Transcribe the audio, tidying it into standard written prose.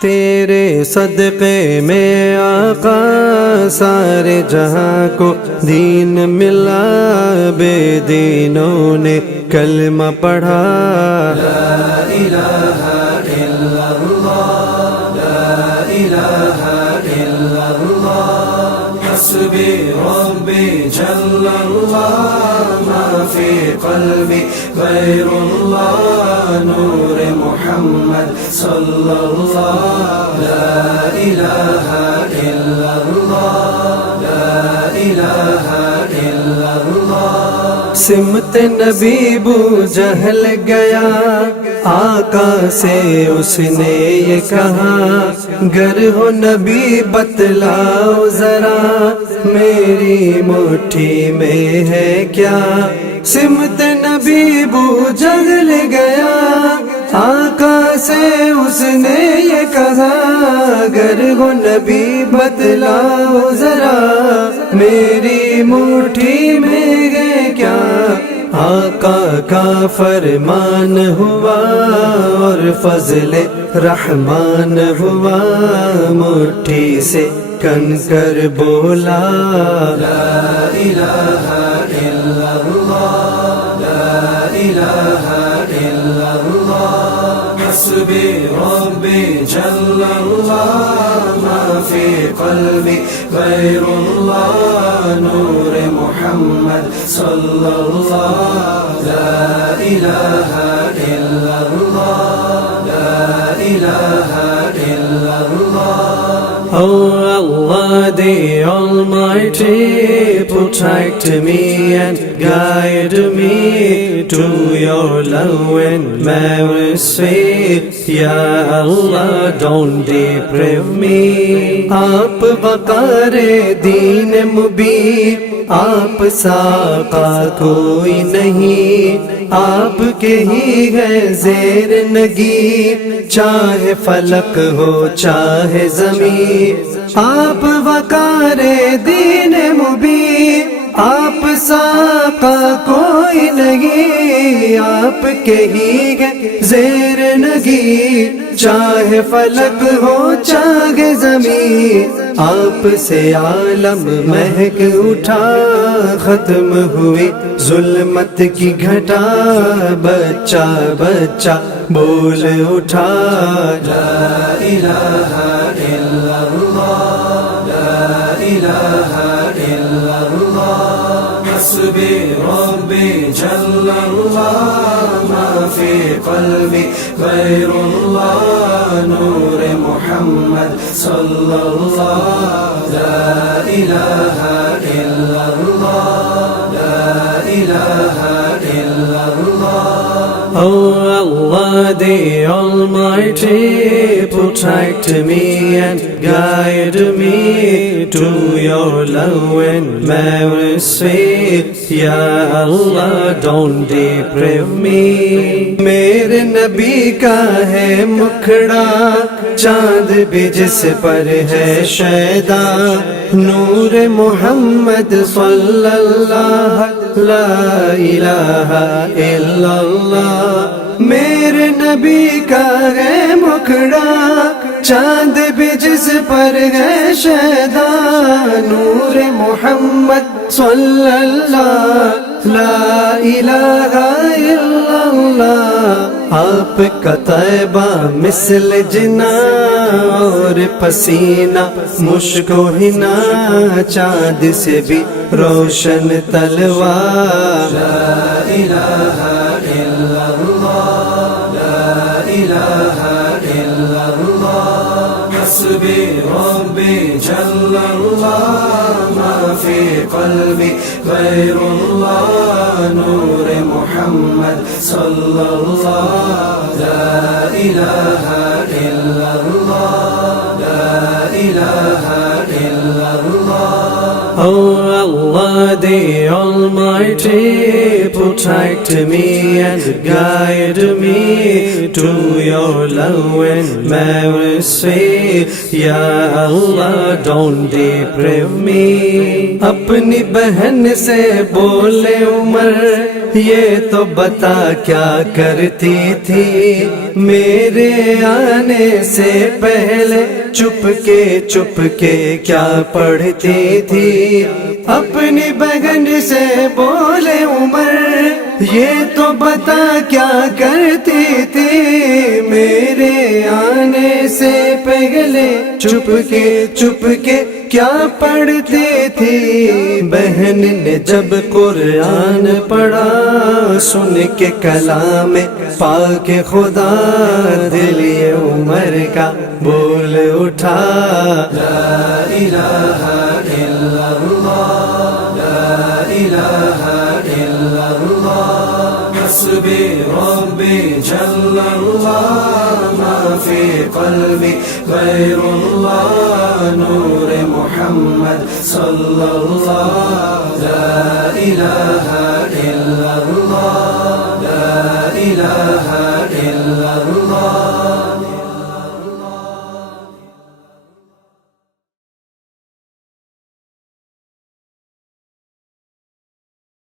تیرے صدقے میں آقا سارے جہاں کو دین ملا، بے دینوں نے کلمہ پڑھا۔ لا الہ الا اللہ، لا الہ الا اللہ، حسبی ربی جل اللہ، ما فی قلبی غیر اللہ، نور محمد صلی اللہ۔ لا الہ الا اللہ، لا الہ الا اللہ۔ سمت نبی بو جہل گیا، آقا سے اس نے یہ کہا، گر ہو نبی بتلاؤ ذرا، میری مٹھی میں ہے کیا۔ سمت نبی بو جہل گیا، آقا سے اس نے یہ کہا، گر ہو نبی بتلاؤ ذرا، میری مٹھی میں ہے کیا۔ آقا کا فرمان ہوا اور فضل رحمان ہوا، مٹھی سے کنکر بولا۔ لا الہ الا اللہ، لا الہ الا اللہ، حسبی ربی جل اللہ، ما فی قلبی غیر اللہ، نور محمد صلی اللہ۔ لا الہ الا اللہ، لا الہ الا اللہ۔ Oh Allah the Almighty, protect me and guide me to your love and mercy. Ya Allah, don't deprive me. آپ وقار دین مبین، آپ ساقا کوئی نہیں، آپ کے ہی ہے زیر نگی، چاہے فلک ہو چاہے زمین۔ آپ وقار دین مبین، آپ ساقا کوئی نہیں، آپ کے ہی ہے زیر نگی، چاہے فلک ہو چاہے زمین۔ آپ سے عالم مہک اٹھا، ختم ہوئی ظلمت کی گھٹا، بچہ بچہ بول اٹھا۔ لا الہ الا اللہ، لا الہ الا اللہ، حسبی ربی جل اللہ، ما فی قلبی غیر اللہ، نور محمد صلی اللہ۔ لا الہ الا اللہ، لا الہ الا اللہ۔ Oh Allah the Almighty, protect me and guide me to your love and mercy. Ya Allah, don't deprive me. میرے نبی کا ہے مکھڑا، چاند بھی جس پر ہے شیدا، نور محمد صلی اللہ، لا الہ الا اللہ۔ میرے نبی کا ہے مکھڑا، چاند بھی جس پر ہے شیدا، نور محمد صلی اللہ، لا الہ الا اللہ۔ آپ کا طیبہ مثل جنا اور پسینہ مشک و حنا، چاند سے بھی روشن تلوار۔ لا الہ الا اللہ، لا الہ الا اللہ، حسبی ربی جل اللہ، ما فی قلبی غیر اللہ، نور محمد صلی اللہ۔ لا الہ الا اللہ، لا الہ الا اللہ۔ Oh Allah the Almighty, protect me and guide me to your love and mercy. Ya Allah, don't deprive me. اپنی بہن سے بولے عمر یہ تو بتا کیا کرتی تھی میرے آنے سے پہلے چپ کے کیا پڑھتی تھی. اپنی بہن سے بولے عمر یہ تو بتا کیا کرتی تھی میرے آنے سے پہلے چپ کے کیا پڑھتی تھی. بہن نے جب قرآن پڑھا سن کے کلام پاک خدا دل یہ عمر کا بول اٹھا. لا الہ الا اللہ لا الہ الا اللہ حسبی ربی جل اللہ ما فی قلبی غیر اللہ نور محمد صلی اللہ. لا الہ الا اللہ